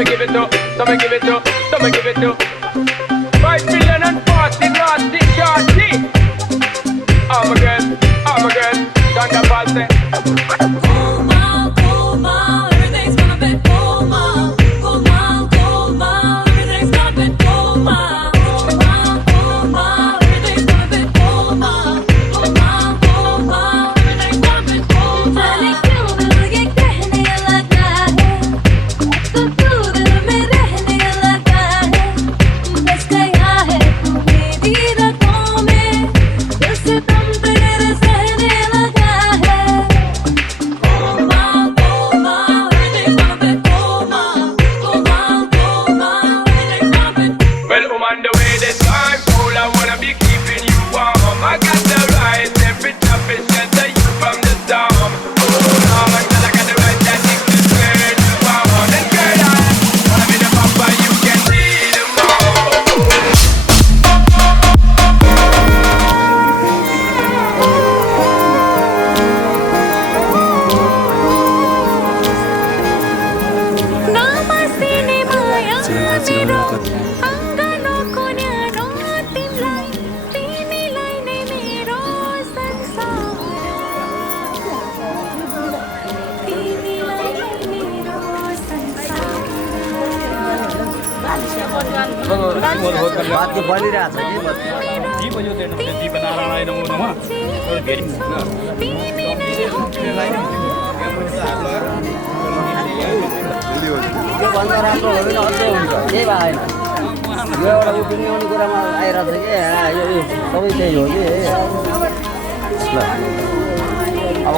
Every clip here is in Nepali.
me give it up, so me give it up, so me give it up. 5 million and 40 naughty shorty. I'm a girl, Thunder Palsy. Coma, everything's gonna be coma. Coma, everything's gonna be coma. Coma, everything's gonna be coma. Coma, everything's gonna be coma. मैंने क्यों दिल ये कहने लगा है, तो तू दिल में रहने लगा है, बस गया है तू मेरी रगों में, दिल से तुम तेरे सहने लगा है. Coma, everything's gonna be coma. Coma, everything's gonna be. Well, I'm on the way this time, cool, I wanna be keeping you warm. I got the right temperature to shelter you from the storm. Oh, Lord, girl, I got the right tactics to turn you on. And girl, I wanna be the papa, you can be the mom. Namaste ne maya mero angano ko न्यानो तिमलाई तिमीलाई नै मेरो संसार तिमीलाई नै मेरो संसार. बात के बलिरहेछ कि त्योभन्दा राम्रो हो भने अझै हुन्छ केही भएन यो एउटा उठ्ने कुरामा आइरहेको छ कि यो सबै त्यही हो कि ल अब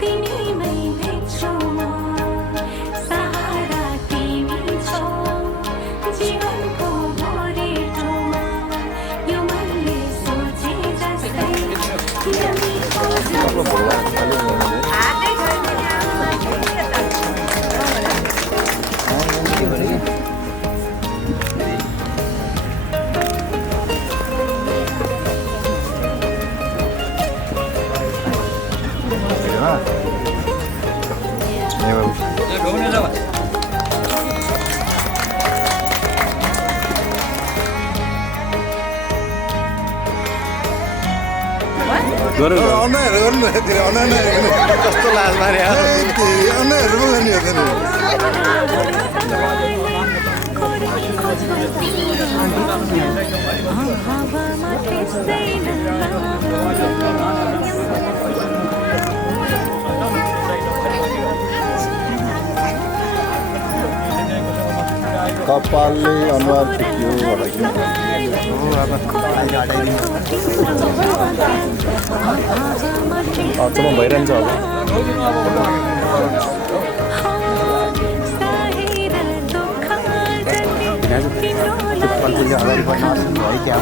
तिमीमै भेट्छु म सहारा तिमी छौ जीवनको भोरेटोमा यो मनले सोचे जस्तै तिमीको कस्तो लाज मारे हावामा त्यसदैन कपालले अनुहार टिक्यो अचम्म भइरहन्छ अब अगाडि बढ्न है क्या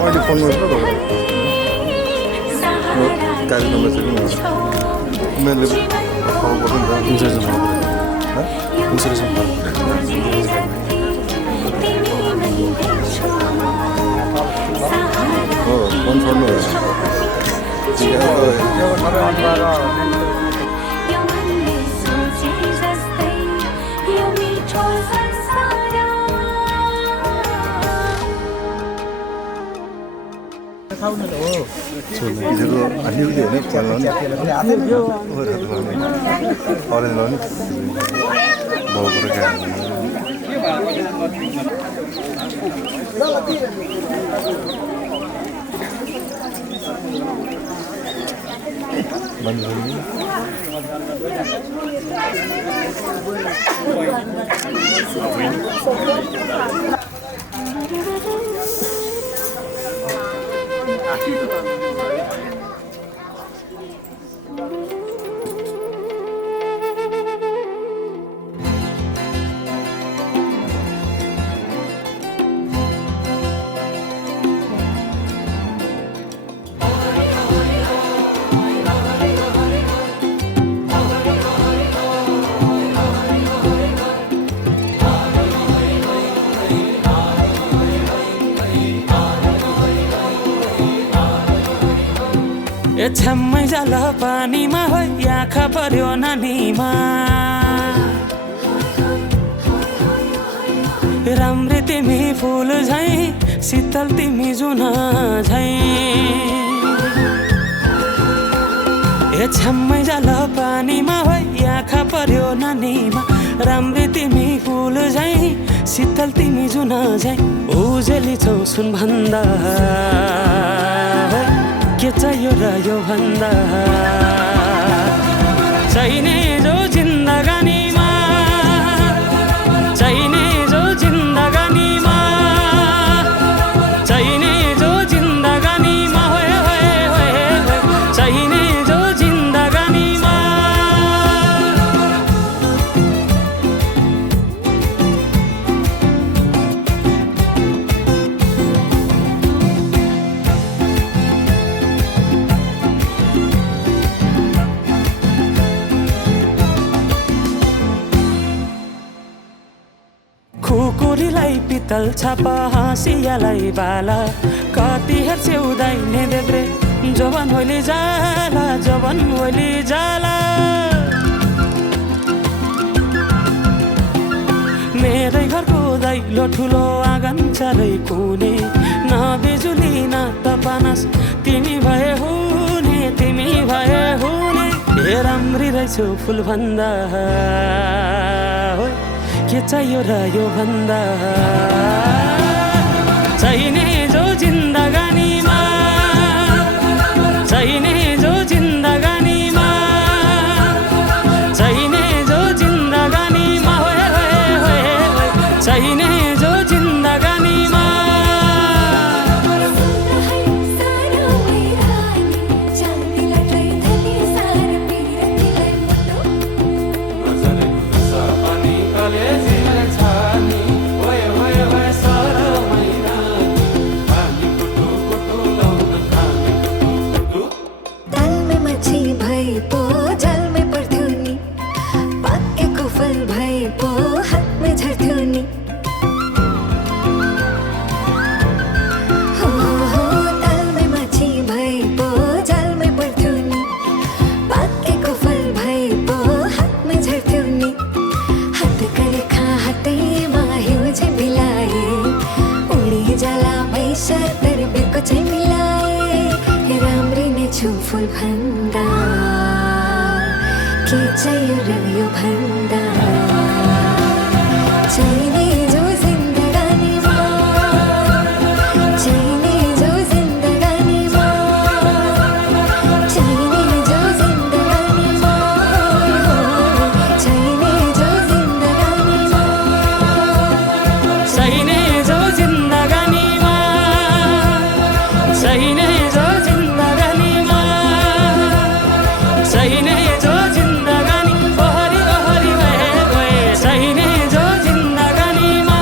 मैले फोन गर्छु गाडी नम्बर चाहिँ उनीहरूले कल हो फोन छोड्नु हिजोको अलिअलि होइन अरेन्ज लाउने बाउबाट ए छ्याम्मै जाल पानीमा हो आँखा पर्यो नानीमा राम्री तिमी फुल झैँ शीतल तिमी जुन झैँ ए छ्याम्मै जाल पानीमा हो आँखा पर्यो नानीमा राम्री तिमी फुल झैँ शीतल तिमी जुन झैँ उजेली छौ सुन भन्दा के चाहियो र यो भन्दा चाहिने जो जिन्दगानीमा चाहिने जो जिन्दगानीमा चाहिने जो जिन्दगानीमा होए होए होए होए चाहिने जो जिन्दगानीमा खुकुरीलाई पितल छापा हाँसियालाई बाला कति हेर्छौ दाइने देब्रे जवन होली जाला जवन होली जाला मेरै घरको दैलो ठुलो आँगन चारै कुने न बिजुली न त पानस तिमी भए हुने तिमी भए हुने ए राम्री रहेछौ फुल भन्दा के चाहियो र यो भन्दा चाहिने जो जिन्दगानीमा चाहिने जो जिन्दगानीमा चाहिने जो जिन्दगानीमा होए होए होए होए चाहिने जो जिन्दगानीमा फुल भन्दा के चाहियो र यो भन्दा चाहिने जो जिन्दगानीमा चाहिने जो जिन्दगानीमा चाहिने जो जिन्दगानीमा चाहिने जो जिन्दगानीमा चाहिने जो जिन्दगानीमा चाहिने जो जिन्दगानीमा चाहिने जो जिन्दगानी ओहरी ओहरी भए गए चाहिने जो जिन्दगानीमा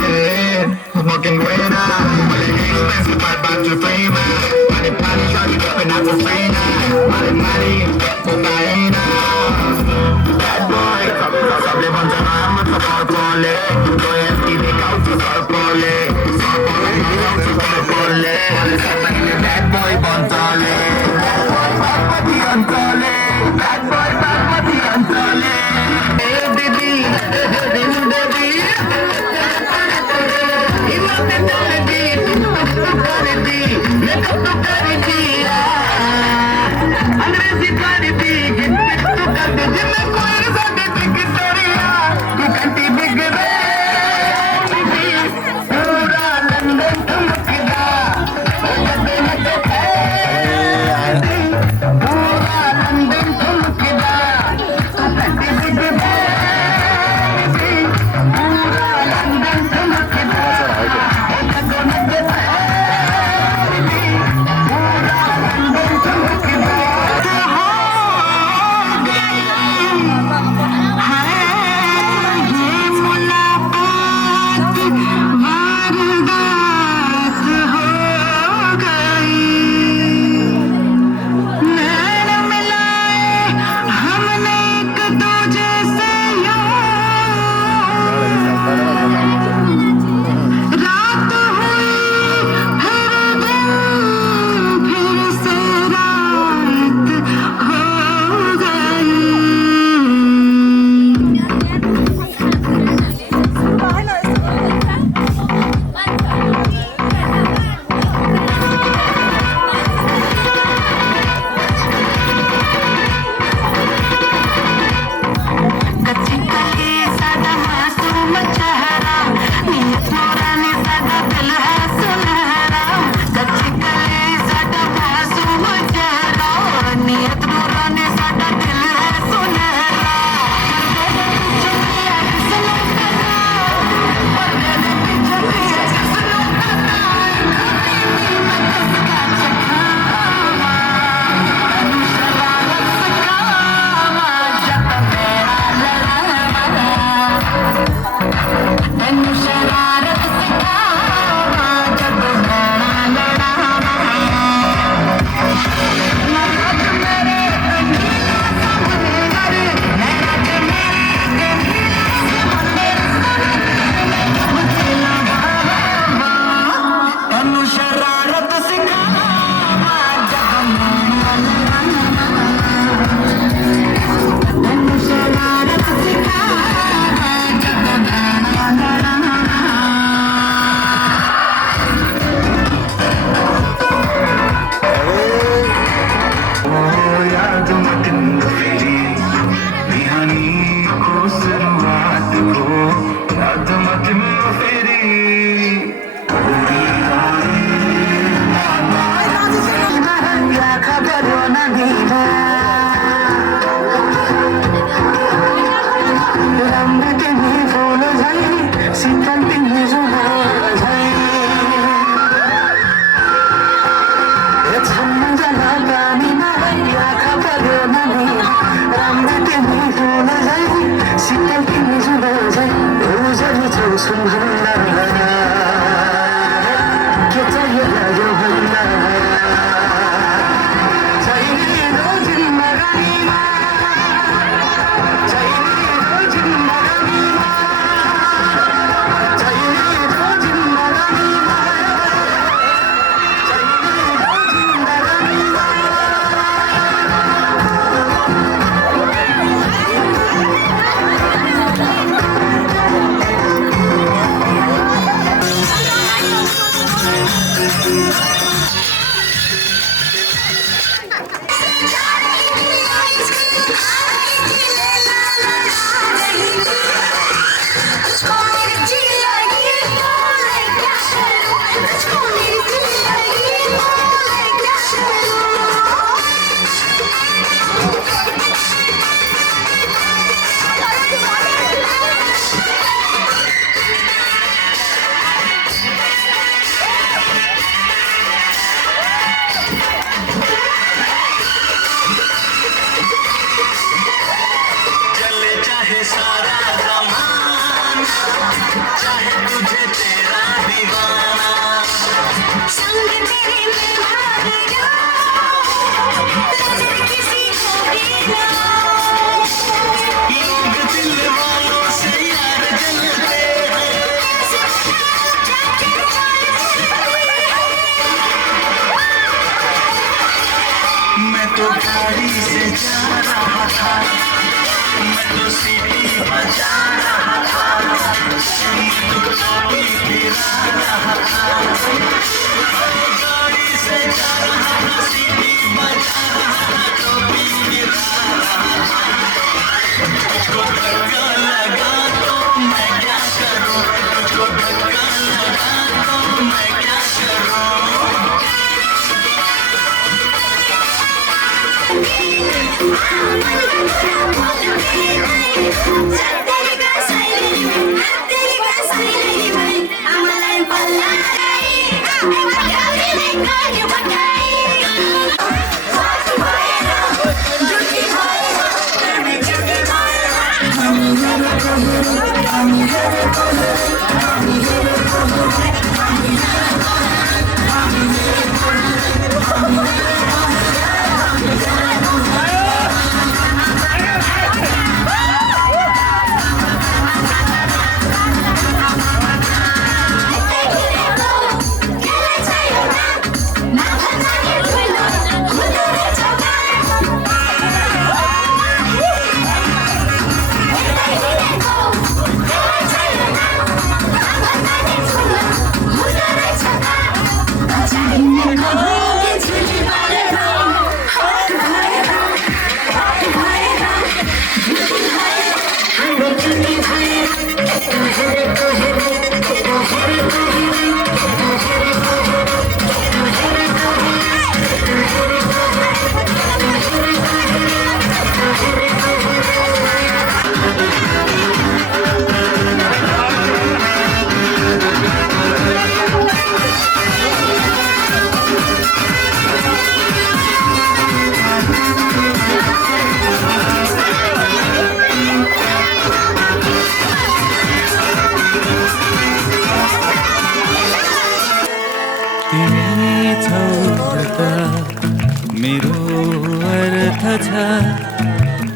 Smoking green money expensive, but about to free money, money, charge it up and not for free now. Money, for buying now. Bad boy, come live on the arm with the ball pole. Go empty the couch to start pole. Start pole. Bad boy, Bontale. Bad boy, Bontale. Bad boy, Bontale. राम्रो तिमी फुल झै शीतल तिमी जुना झै छन्न जना पानीमा आँखा पर्यो नानी राम्रो तिमी फुल झै शीतल तिमी जुना झै उजरी छौ सुन्भन्दा के चाहियो यो भन्दा चाहिने जिन्दगानीमा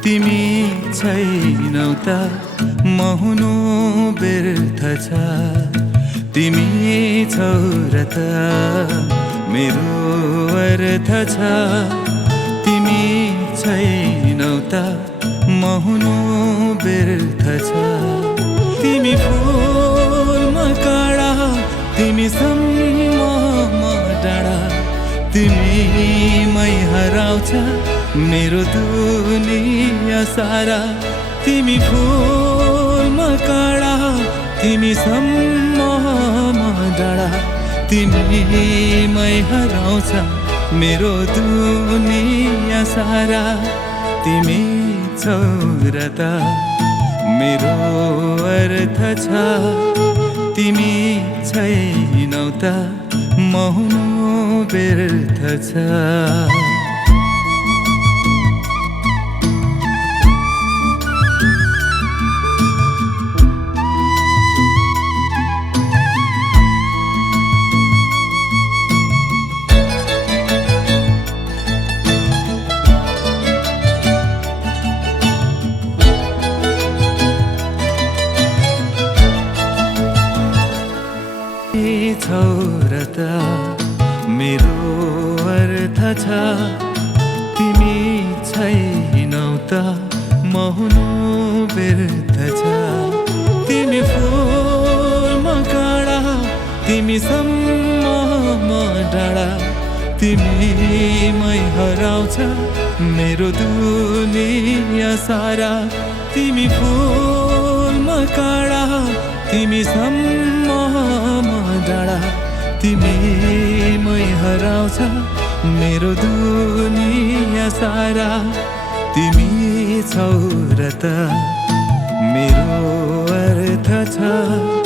तिमी छैनौ त महुनु व्यर्थ छ तिमी छौ र त मेरो अर्थ छ तिमी छैनौ त महुनु व्यर्थ छ तिमी फुलमा काँडा तिमी सम्ममा डाँडा तिमी मै हराउँछ मेरो दुनिया सारा तिमी फुलमा काँडा तिमी सम्ममा डाँडा तिमी मै हराउँछ मेरो दुनिया सारा तिमी छौ र त मेरो अर्थ छ तिमी छैनौ त म हुनु व्यर्थ छ छौरत मेरो अर्थ छ तिमी छैनौ त म हुनु व्यर्थ छ तिमी फुलमा काँडा तिमी सम्म म डाँडा तिमीमै हराउँछ मेरो दुनिया सारा तिमी फुलमा काँडा तिमी सम्म म डाँडा तिमीमै हराउँछ मेरो दुनिया सारा तिमी छौ र त मेरो अर्थ छ